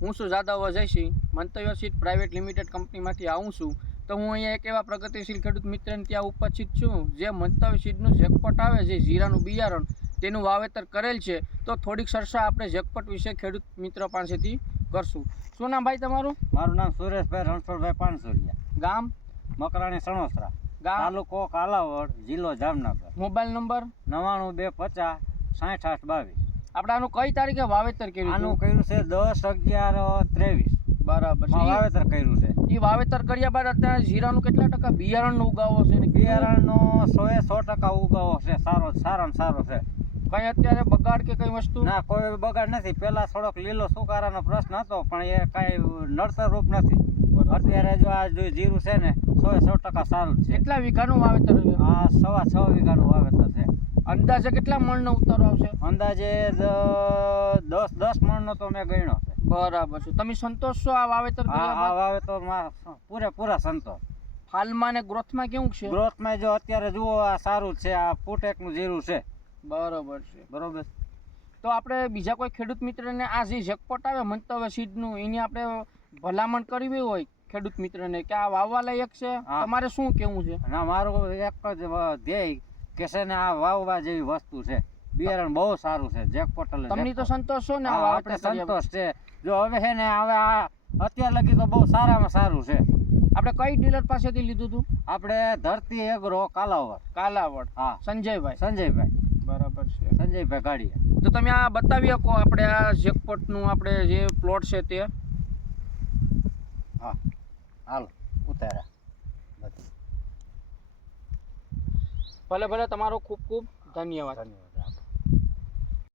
હું શું જાદવ અજયસિંહ મંતવ્ય સીટ પ્રાઇવેટ લિમિટેડ કંપનીમાંથી આવું છું. તો હું અહીંયા એક એવા પ્રગતિશીલ ખેડૂત મિત્રને ત્યાં ઉપસ્થિત છું જે મંતવ્ય સીટનું જેકપટ આવે છે જીરાનું બિયારણ. તેનું વાવેતર કરેલ છે. તો થોડીક ચર્ચા આપણે જેકપટ વિશે ખેડૂત મિત્ર પાસેથી કરશું. શું નામ ભાઈ તમારું? મારું નામ સુરેશભાઈ રણછોડભાઈ પાનસુરિયા. ગામ? મકરાણી સણોસરા. ગામ? તાલુકો કાલાવડ જિલ્લો જામનગર. Mobile number? નવ્વાણું બે પચાસ સાઠ આઠ બાવીસ. આપણે આનું કઈ તારીખે વાવેતર કર્યું આનું? કર્યું છે દસ અગિયાર ત્રેવીસ. બરાબર. વાવેતર કર્યું છે. એ વાવેતર કર્યા બાદ અત્યારે જીરાનું કેટલા ટકા બિયારણનો ઉગાવો છે ને બિયારણનો સો એ સો ટકા ઉગાવો છે. સારો સારામાં સારો છે. કઈ અત્યારે બગાડ કે કઈ વસ્તુ? ના કોઈ બગાડ નથી. પેલા થોડોક લીલો સુકારાનો પ્રશ્ન હતો પણ એ કાંઈ નડતર રૂપ નથી. અત્યારે જો આ જો જીરું છે ને સો એ સો ટકા સારું છે. કેટલા વીઘાનું વાવેતર આ સવા છ વીઘાનું વાવેતર અંદાજે કેટલા મણનો ઉતારો આવશે? અંદાજે દસ દસ મણનો તો મેં ગણ્યો છે. બરાબર છે. તમે સંતોષ છો આ વાવેતર આ વાવેતર વાવેતરમાં પૂરેપૂરા સંતોષ. હાલમાં ને ગ્રોથમાં કેવું છે? ગ્રોથમાં જો અત્યારે જુઓ આ સારું છે આ ફૂટેકનું જીરું છે. બરાબર છે. બરોબર? તો આપણે બીજા કોઈ ખેડૂત મિત્રને આ જે જેકપોટ આવે મંતવ્ય સીડનું એની આપણે ભલામણ કરવી હોય ખેડૂત મિત્રને કે આ વાવવા લાયક છે. તમારે શું કેવું છે? ના મારું એક જ ધ્યેય કે છે ને આ વાવવા જેવી વસ્તુ છે. બિયારણ બહુ સારું છે જેકપોટ એટલે તમને તો સંતોષ છો ને આપણે સંતોષ છે. જો હવે છે ને હવે આ અત્યાર લગી તો બહુ સારામાં સારું છે. આપણે કઈ ડીલર પાસેથી લીધું હતું આપણે ધરતી એગ્રો કાલાવડ. કાલાવડ. હા. સંજયભાઈ. સંજયભાઈ. બરાબર છે. સંજયભાઈ ગાડીયા તો તમે આ બતાવી શકો આપણે આ જેકપોટનું આપણે જે પ્લોટ છે તે? હા. હાલો ઉતાર્યા. ભલે ભલે તમારો ખૂબ ખૂબ ધન્યવાદ. ધન્યવાદ.